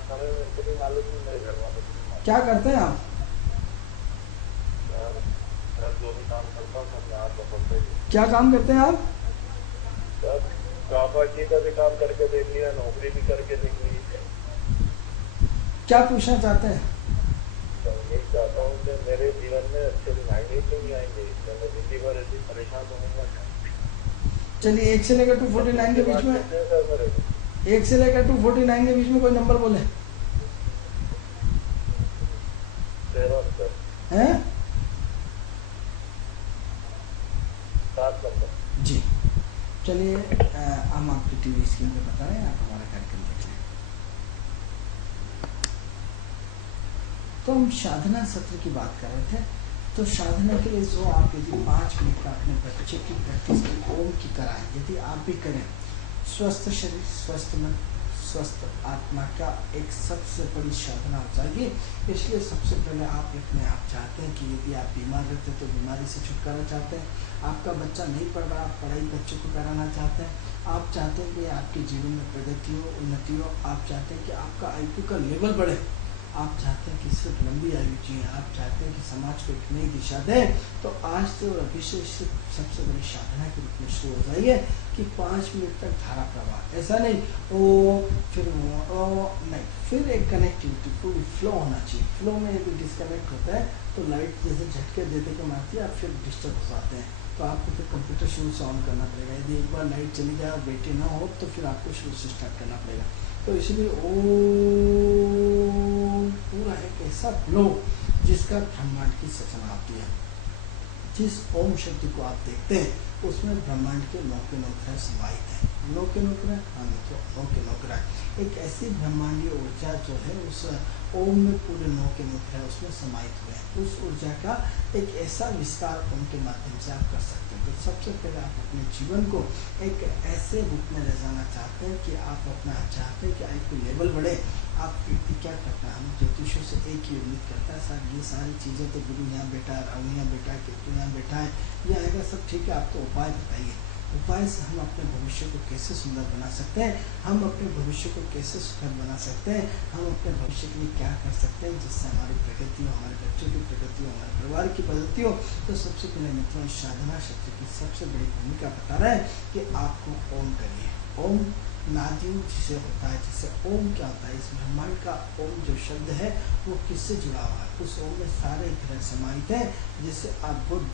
समय मेरे को नहीं मालूम, नहीं मेरे घर वालों को नहीं मालूम। क्या करते हैं आप? सर जो भी काम करता हूँ सब यहाँ पर होता ही है। क्या काम करते हैं आप? सर काबाजी का भी काम करके देख लिया, नौकरी भी करके देख ली। क्या पूछना चाहते हैं? तो यही चाहता हूँ कि मेरे जीवन में अच्छे दिन आएंगे क्यों नहीं आएंगे, इसमें मैं जिंदगी भर ऐसे ही परेशान रहूंगा। चलिए, 1 से लेकर 249 के बीच में, सर मेरे 1 से लेकर 249 के बीच में कोई नंबर बोले 7 सर, हैं? 7 नंबर। जी, चलिए, हम आपकी टीवी स्क्रीन पे बता रहे हैं, आप हमारा कार्यक्रम देख लें। तो हम साधना सत्र की बात कर रहे थे। तो साधना के लिए जो आप यदि 5 मिनट का अपने बच्चे की प्रैक्टिस ओम की कराएं, यदि आप भी करें, स्वस्थ शरीर, स्वस्थ मन, स्वस्थ आत्मा का एक सबसे बड़ी साधना हो जाएगी। इसलिए सबसे पहले आप अपने आप चाहते हैं कि यदि आप बीमार रहते तो बीमारी से छुटकारा चाहते हैं, आपका बच्चा नहीं पढ़ रहा, आप पढ़ाई बच्चों को कराना चाहते हैं, आप चाहते हैं कि आपके जीवन में प्रगति हो, उन्नति हो, आप चाहते हैं कि आपका IQ का लेवल बढ़े, आप चाहते हैं कि सिर्फ लंबी आयु जिए, आप चाहते हैं कि समाज को एक नई दिशा दें, तो आज से और अभी से सबसे बड़ी साधना के रूप में शुरू हो जाइए कि 5 मिनट तक धारा प्रवाह, ऐसा नहीं ओ फिर वो ओ नहीं, फिर एक कनेक्टिविटी पूरी फ्लो होना चाहिए। फ्लो में यदि डिस्कनेक्ट होता है तो लाइट जैसे झटके देते के मारती है, आप फिर डिस्टर्ब हो जाते हैं, तो आपको फिर कंप्यूटर शुरू से ऑन करना पड़ेगा। यदि एक बार लाइट चली जाए और बैटरी ना हो तो फिर आपको शुरू से स्टार्ट करना पड़ेगा। तो इसलिए पूरा एक ऐसा फ्लो जिसका ब्रह्मांड की सूचना आती है। जिस ओम शक्ति को आप देखते हैं उसमें ब्रह्मांड के 9 के 9 ग्रह समाहित हैं। 9 के 9 ग्रह, हाँ मित्रों, 9 के 9 ग्रह एक ऐसी ब्रह्मांडीय ऊर्जा जो है उस ओम में पूरे 9 के 9 ग्रह उसमें समाहित हुए हैं। उस ऊर्जा का एक ऐसा विस्तार ओम के माध्यम से आप कर सकते हैं। तो सबसे पहले आप अपने जीवन को एक ऐसे रूप में ले जाना चाहते हैं कि आप अपना चाहते हैं कि IQ लेवल बढ़े। आप व्यक्ति क्या करता है, हम ज्योतिषों से एक ही उम्मीद करता है, सर ये सारी चीज़ें तो गुरु यहाँ बैठा है, राहु यहाँ बैठा है, केतु यहाँ बैठा है, ये आएगा सब ठीक है, आप तो उपाय बताइए। उपाय से हम अपने भविष्य को कैसे सुंदर बना सकते हैं, हम अपने भविष्य को कैसे सुखद बना सकते हैं, हम अपने भविष्य के लिए क्या कर सकते हैं जिससे हमारी प्रगति हो, हमारे बच्चों की प्रगति हो, हमारे परिवार की प्रगति हो। तो सबसे पहले मित्रों, साधना शक्ति की सबसे बड़ी भूमिका बता रहे हैं कि आपको ओम करिए। ओम नादियों जिसे होता है, जिसे ओम क्या होता है, इस ब्रह्मांड का ओम जो शब्द है वो किससे जुड़ा हुआ है? उस ओम में सारे ग्रह समाहित हैं, जिससे आप बुध,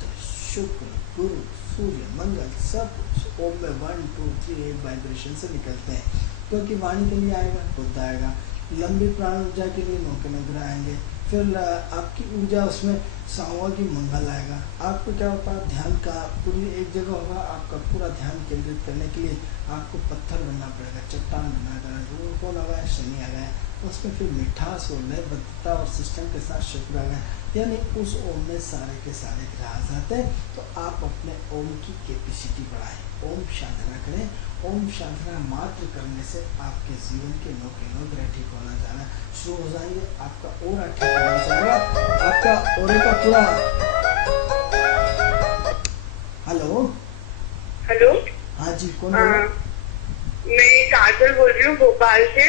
शुक्र, गुरु, सूर्य, मंगल सब कुछ ओम में 1 2 3 8 वाइब्रेशन से निकलते हैं। क्योंकि वाणी के लिए आएगा बुध आएगा, लंबी प्राण ऊर्जा के लिए 9 के 9 ग्रह आएंगे, फिर आपकी ऊर्जा उसमें सावा की मंगल आएगा। आपको क्या होता है, ध्यान का पूरी एक जगह होगा, आपका पूरा ध्यान केंद्रित करने के लिए आपको पत्थर बनना पड़ेगा, चट्टान बनना पड़ेगा। वो कौन आ गया? शनि आ गया। उसमें फिर मिठास और लयबद्धता और सिस्टम के साथ शुक्र है, यानी उस ओम में सारे के सारे ग्रास आते हैं। तो आप अपने ओम की कैपेसिटी बढ़ाएं, ओम साधना करें। ओम साधना मात्र करने से आपके जीवन के नो के नो ग्रह ठीक होना जाना शुरू हो जाएंगे, आपका ओरा ठीक होना जाएगा, आपका ओरे का पूरा। Hello hello. हाँ जी, कौन बोल रहा है? मैं काजल बोल रही हूँ भोपाल से।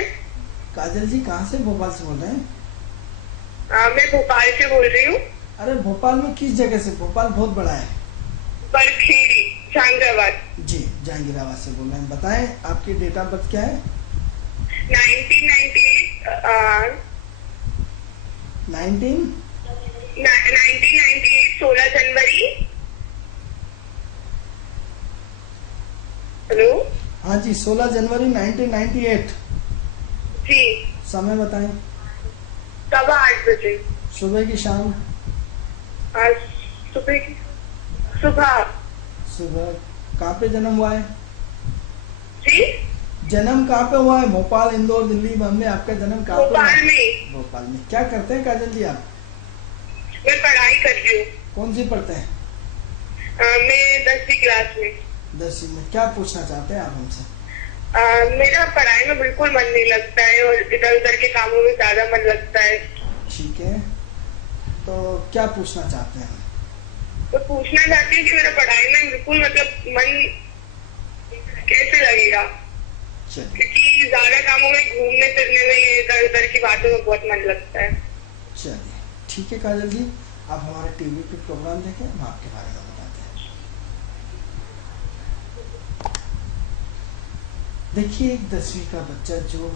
काजल जी कहाँ से? भोपाल से बोल रहे हैं? मैं भोपाल से बोल रही हूँ। अरे भोपाल में किस जगह से? भोपाल बहुत बड़ा है। बरखेड़ी, जहांगीराबाद। जी, जहांगीराबाद से बोल रहे हैं। बताएं आपकी डेट ऑफ बर्थ क्या है? 1998 16 जनवरी। हेलो। हाँ जी, 16 जनवरी 1998। जी। समय बताएं। सुबह 8 बजे। सुबह की शाम? सुबह की सुबह। सुबह। कहाँ पे जन्म हुआ है? जी। जन्म कहाँ पे हुआ है? भोपाल, इंदौर, दिल्ली, बॉम्बे? आपका जन्म कहाँ पे हुआ भोपाल है? में। भोपाल में। क्या करते हैं काजल जी आप? मैं पढ़ाई कर रही हूँ। कौन सी पढ़ते हैं? मैं 10वीं क्लास में। 10वीं में। क्या पूछना चाहते हैं आप हमसे? मेरा पढ़ाई में बिल्कुल मन नहीं लगता है और इधर उधर के कामों में ज्यादा मन लगता है। ठीक है, तो क्या पूछना चाहते हैं? तो पूछना चाहती हूँ कि मेरा पढ़ाई में बिल्कुल मतलब मन कैसे लगेगा, चलिए क्योंकि ज्यादा कामों में घूमने फिरने में ये इधर उधर की बातों में बहुत मन लगता है। चलिए ठीक है काजल जी, आप हमारे टीवी पे प्रोग्राम देखें, हम आपके बारे में बताते हैं। देखिए, एक 10वीं का बच्चा जो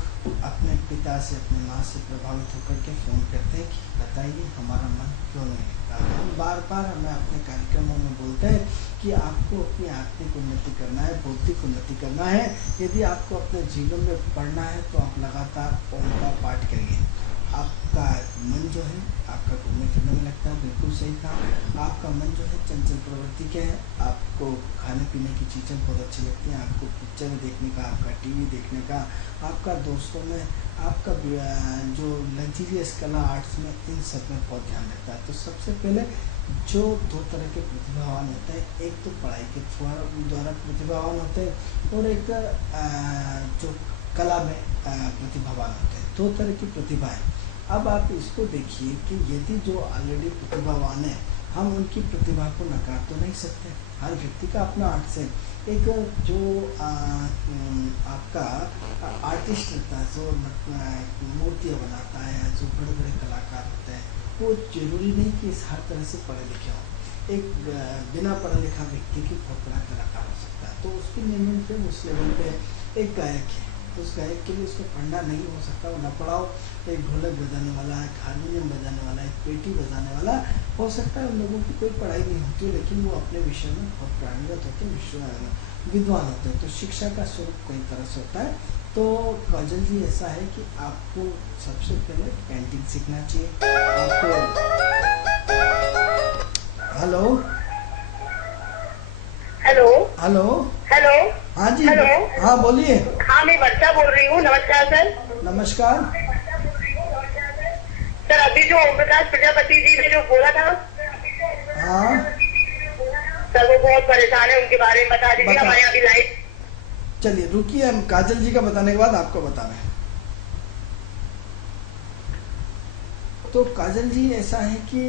अपने पिता से, अपने माँ से प्रभावित होकर के फ़ोन करते हैं कि बताइए हमारा मन क्यों नहीं लगता। हम बार बार हमें अपने कार्यक्रमों में बोलते हैं कि आपको अपनी आत्मिक उन्नति करना है, बौद्धिक उन्नति करना है। यदि आपको अपने जीवन में पढ़ना है तो आप लगातार ओम का पाठ करिए। आपका मन जो है आपका घूमने फिरने में लगता है, बिल्कुल सही कहा। आपका मन जो है चंचल प्रवृत्ति के है, आपको खाने पीने की चीज़ें बहुत अच्छी लगती हैं, आपको पिक्चर देखने का, आपका टीवी देखने का, आपका दोस्तों में, आपका जो लग्जरियस कला आर्ट्स में, इन सब में बहुत ध्यान लगता है। तो सबसे पहले जो 2 तरह के प्रतिभावान होते हैं, एक तो पढ़ाई के द्वारा प्रतिभावान होते हैं और एक जो कला में प्रतिभावान होते हैं। 2 तरह की प्रतिभाएं। अब आप इसको देखिए कि यदि जो ऑलरेडी प्रतिभावान है, हम उनकी प्रतिभा को नकार तो नहीं सकते। हर व्यक्ति का अपना आर्ट्स है। एक जो आपका आर्टिस्ट रहता है, जो मूर्तियाँ बनाता है, जो बड़े बड़े कलाकार होते हैं, वो जरूरी नहीं कि हर तरह से पढ़े लिखे हों। एक बिना पढ़ा लिखा व्यक्ति की बहुत बड़ा कलाकार हो सकता है। तो उसके लेवल पे, उस लेवल पे एक गायक है, उस गायक के लिए उसको पढ़ना नहीं हो सकता, वो न पढ़ाओ। एक ढोलक बजाने वाला, एक हारमोनियम बजाने वाला, एक पेटी बजाने वाला हो सकता है, उन लोगों की कोई पढ़ाई नहीं होती है, लेकिन वो अपने विषय में बहुत प्राणीगत होते हैं, विद्वान होते हैं। तो शिक्षा का स्वरूप कई तरह से होता है। तो काजल जी, ऐसा है कि आपको सबसे पहले पेंटिंग सीखना चाहिए। आपको हेलो हेलो। Hello hello. हाँ जी, हेलो। हाँ बोलिए। हाँ, मैं वर्षा बोल रही हूँ। नमस्कार सर। नमस्कार सर, अभी जो ओम प्रकाश प्रजापति जी ने जो बोला था, हाँ सर वो बहुत परेशान है, उनके बारे में बता दीजिए। हमारे अभी लाइव। चलिए रुकिए, हम काजल जी का बताने के बाद आपको बता रहे हैं। तो काजल जी, ऐसा है कि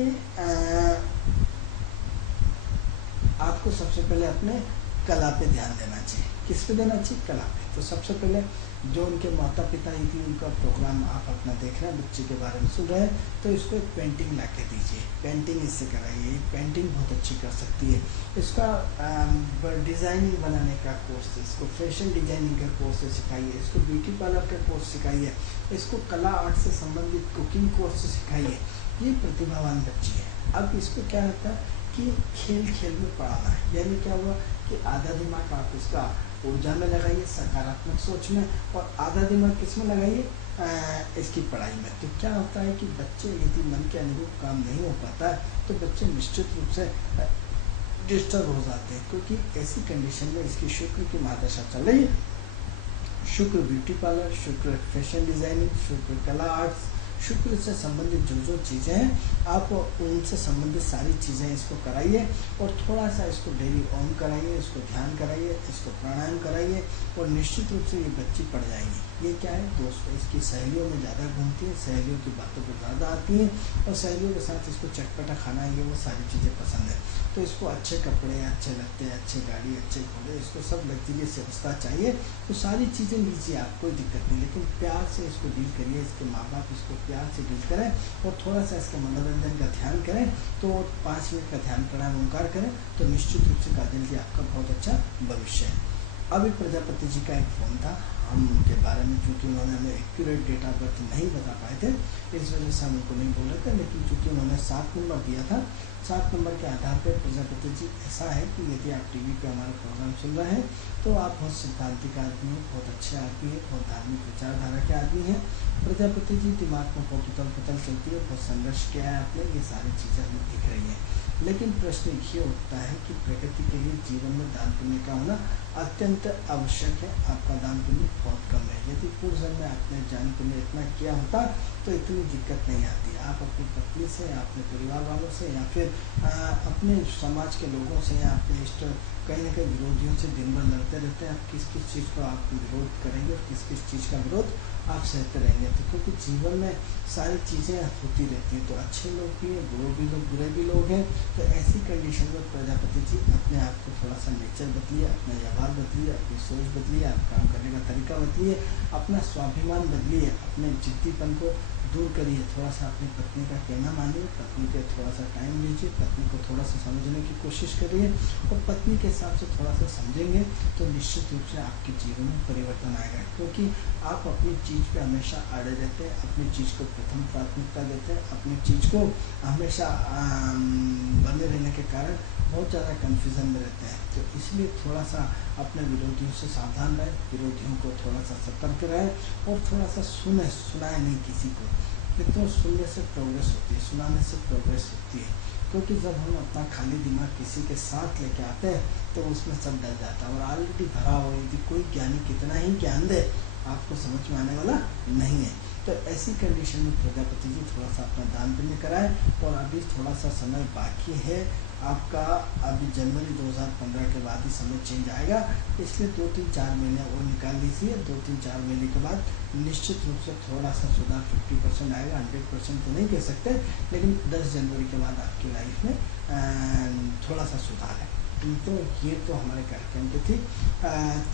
आपको सबसे पहले अपने कला पे ध्यान देना चाहिए। किस पे देना चाहिए? कला पे। तो सबसे पहले जो उनके माता पिता यदि उनका प्रोग्राम आप अपना देख रहे हैं, बच्चे के बारे में सुन रहे हैं, तो इसको एक पेंटिंग ला के दीजिए। पेंटिंग इससे कराइए। पेंटिंग बहुत अच्छी कर सकती है। इसका डिज़ाइनिंग बनाने का कोर्स, इसको फैशन डिजाइनिंग का कोर्स सिखाइए, इसको ब्यूटी पार्लर का कोर्स सिखाइए, इसको कला आर्ट से संबंधित कुकिंग कोर्स सिखाइए। ये प्रतिभावान बच्ची है। अब इसको क्या होता है कि खेल खेल में पढ़ाना है। यानी क्या हुआ कि आधा दिमाग आप इसका ऊर्जा में लगाइए, सकारात्मक सोच में, और आधा दिमाग किस में लगाइए? इसकी पढ़ाई में। तो क्या होता है कि बच्चे यदि मन के अनुरूप काम नहीं हो पाता है, तो बच्चे निश्चित रूप से डिस्टर्ब हो जाते हैं, क्योंकि ऐसी कंडीशन में इसकी शुक्र की महादशा चल रही है। शुक्र ब्यूटी पार्लर, शुक्र फैशन डिजाइनिंग, शुक्र कला आर्ट्स, शुक्र से संबंधित जो चीज़ें हैं आप उनसे संबंधित सारी चीज़ें इसको कराइए और थोड़ा सा इसको डेली ओम कराइए, इसको ध्यान कराइए, इसको प्राणायाम कराइए और निश्चित रूप से ये बच्ची पड़ जाएगी। ये क्या है दोस्तों, इसकी सहेलियों में ज़्यादा घूमती है, सहेलियों की बातों पर ज़्यादा आती हैं और सहेलियों के साथ इसको चटपटा खाना ये वो सारी चीज़ें पसंद है। तो इसको अच्छे कपड़े, अच्छे लत्ते, अच्छे गाड़ी, अच्छे घोड़े, इसको सब लग्जरी व्यवस्था चाहिए। तो सारी चीज़ें लीजिए आप, कोई दिक्कत नहीं, लेकिन प्यार से इसको डील करिए। इसके माँ बाप इसको प्यार से डील करें और थोड़ा सा इसका मनोरंजन का ध्यान करें। तो 5 मिनट का ध्यान प्राणायाम ओंकार करें तो निश्चित रूप से काजल जी आपका बहुत अच्छा भविष्य है। अभी प्रजापति जी का एक फ़ोन था, हम उनके बारे में चूँकि उन्होंने हमें एक्यूरेट डेट ऑफ बर्थ नहीं बता पाए थे, इस वजह से हम उनको नहीं बोल रहे थे। लेकिन चूँकि उन्होंने 7 नंबर दिया था, 7 नंबर के आधार पर प्रजापति जी ऐसा है कि यदि आप टीवी पे हमारा प्रोग्राम सुन रहे हैं तो आप बहुत सिद्धांतिक आदमी हैं, बहुत अच्छे आदमी हैं, बहुत धार्मिक विचारधारा के आदमी हैं। प्रजापति जी दिमाग में बहुत उथल पुथल चलती है, बहुत संघर्ष किया है आपने, ये सारी चीज़ें हमें दिख रही हैं। लेकिन प्रश्न ये उठता है कि प्रगति के लिए जीवन में दान पुण्य का होना अत्यंत आवश्यक है। आपका दान पुण्य बहुत कम है। यदि पूर्व जन्म में आपने दान पुण्य इतना किया होता तो इतनी दिक्कत नहीं आती। आप अपनी पत्नी से या अपने परिवार वालों से या फिर अपने समाज के लोगों से या अपने इष्ट कहीं ना कहीं विरोधियों से दिन भर लड़ते रहते हैं। आप किस किस चीज़ को आप विरोध करेंगे और किस किस चीज़ का विरोध आप सहते रहेंगे। तो क्योंकि जीवन में सारी चीज़ें होती रहती हैं, तो अच्छे लोग भी हैं, बुरे भी लोग हैं। तो ऐसी कंडीशन में प्रजापति जी अपने आप को थोड़ा सा नेचर बदलिए, अपना व्यवहार बदलिए, अपनी सोच बदलिए, आप काम करने का तरीका बदलिए, अपना स्वाभिमान बदलिए, अपने जिद्दीपन को दूर करिए। थोड़ा सा अपनी पत्नी का कहना मानिए, पत्नी के थोड़ा सा टाइम लीजिए, पत्नी को थोड़ा सा समझने की कोशिश करिए और पत्नी के हिसाब से थोड़ा सा समझेंगे तो निश्चित रूप से आपके जीवन में परिवर्तन आएगा। क्योंकि आप अपनी चीज़ पे हमेशा अड़े रहते हैं, अपनी चीज़ को प्रथम प्राथमिकता देते हैं, अपनी चीज़ को हमेशा बने रहने के कारण बहुत ज़्यादा कन्फ्यूज़न में रहते हैं। तो इसलिए थोड़ा सा अपने विरोधियों से सावधान रहें, विरोधियों को थोड़ा सा सतर्क रहें और थोड़ा सा सुनाए नहीं किसी को। तो सुनने से प्रोग्रेस होती है, सुनाने से प्रोग्रेस होती है। क्योंकि जब हम अपना खाली दिमाग किसी के साथ लेके आते हैं तो उसमें सब डल जाता है और ऑलरेडी भरा हुआ यदि कोई ज्ञानी कितना ही ज्ञान दे आपको समझ में आने वाला नहीं है। तो ऐसी कंडीशन में प्रजापति जी थोड़ा सा अपना दान पुण्य कराएं और अभी थोड़ा सा समय बाकी है आपका। अभी जनवरी 2015 के बाद ही समय चेंज आएगा, इसलिए 2-3-4 महीने और निकाल लीजिए। 2-3-4 महीने के बाद निश्चित रूप से थोड़ा सा सुधार 50% आएगा। 100% तो नहीं कह सकते, लेकिन 10 जनवरी के बाद आपकी लाइफ में थोड़ा सा सुधार है। तो ये तो हमारे कार्यक्रम की थी।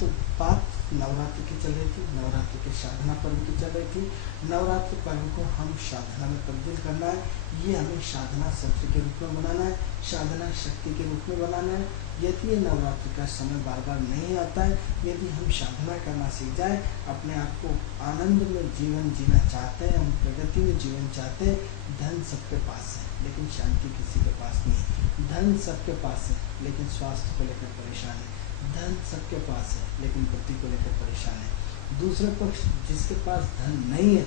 तो बात नवरात्रि की चल रही थी, नवरात्रि के साधना पर्व की चल रही थी। नवरात्रि पर्व को हम साधना में तब्दील करना है, ये हमें साधना शब्द के रूप में बनाना है, साधना शक्ति के रूप में बनाना है। यदि ये नवरात्रि का समय बार बार नहीं आता है, यदि हम साधना करना सीख जाए, अपने आप को आनंद में जीवन जीना चाहते हैं, हम प्रगति में जीवन चाहते हैं। धन सबके पास है लेकिन शांति किसी के पास नहीं है। धन सबके पास है लेकिन स्वास्थ्य को लेकर परेशान है। धन सबके पास है लेकिन बुद्धि को लेकर परेशान है। दूसरे पक्ष जिसके पास धन नहीं है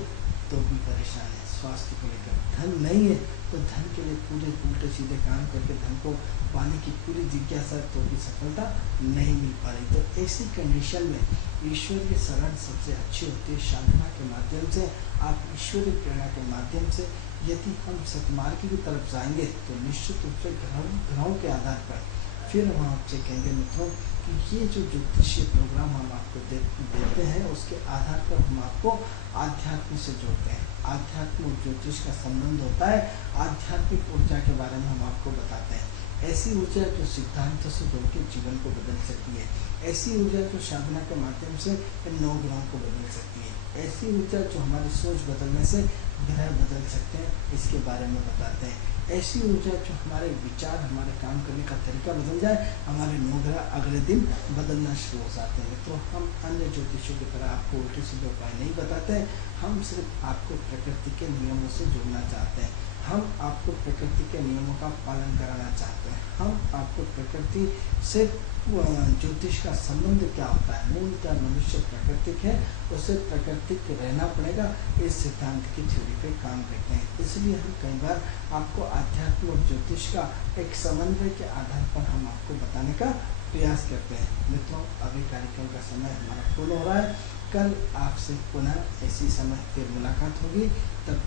तो भी परेशान है स्वास्थ्य को लेकर। धन नहीं है तो धन के लिए पूरे उल्टे सीधे काम करके धन को पाने की पूरी जिज्ञासा तो भी सफलता नहीं मिल पा रही। तो ऐसी कंडीशन में ईश्वर की शरण सबसे अच्छी होती है। साधना के माध्यम से आप ईश्वरीय प्रेरणा के माध्यम से यदि हम सतमार्ग की तरफ जाएंगे तो निश्चित रूप से ग्रहों के आधार पर फिर हम आपसे कहेंगे मित्रों कि ये जो ज्योतिषीय प्रोग्राम हम आपको देते हैं उसके आधार पर हम आपको आध्यात्म से जोड़ते हैं। आध्यात्म और ज्योतिष का संबंध होता है। आध्यात्मिक ऊर्जा के बारे में हम आपको बताते हैं। ऐसी ऊर्जा जो सिद्धांतों से जोड़ के जीवन को बदल सकती है। ऐसी ऊर्जा जो साधना के माध्यम से इन 9 ग्रहों को बदल सकती है। ऐसी ऊर्जा जो हमारी सोच बदलने से ग्रह बदल सकते हैं, इसके बारे में बताते हैं। ऐसी ऊर्जा जो हमारे विचार, हमारे काम करने का तरीका बदल जाए, हमारे 9 ग्रह अगले दिन बदलना शुरू हो जाते हैं। तो हम अन्य ज्योतिषियों की तरह आपको उल्टे सीधे उपाय नहीं बताते हैं। हम सिर्फ आपको प्रकृति के नियमों से जोड़ना चाहते हैं। हम आपको प्रकृति के नियमों का पालन कराना चाहते हैं। हम आपको प्रकृति से ज्योतिष का संबंध क्या होता है, मूलतः मनुष्य प्राकृतिक है, उसे प्राकृतिक रहना पड़ेगा, इस सिद्धांत की थ्योरी पे काम करते हैं। इसलिए हम कई बार आपको आध्यात्म और ज्योतिष का एक समन्वय के आधार पर हम आपको बताने का प्रयास करते हैं। मित्रों, अभी कार्यक्रम का समय हमारा पूर्ण हो रहा है। कल आपसे पुनः इसी समय फिर मुलाकात होगी। तब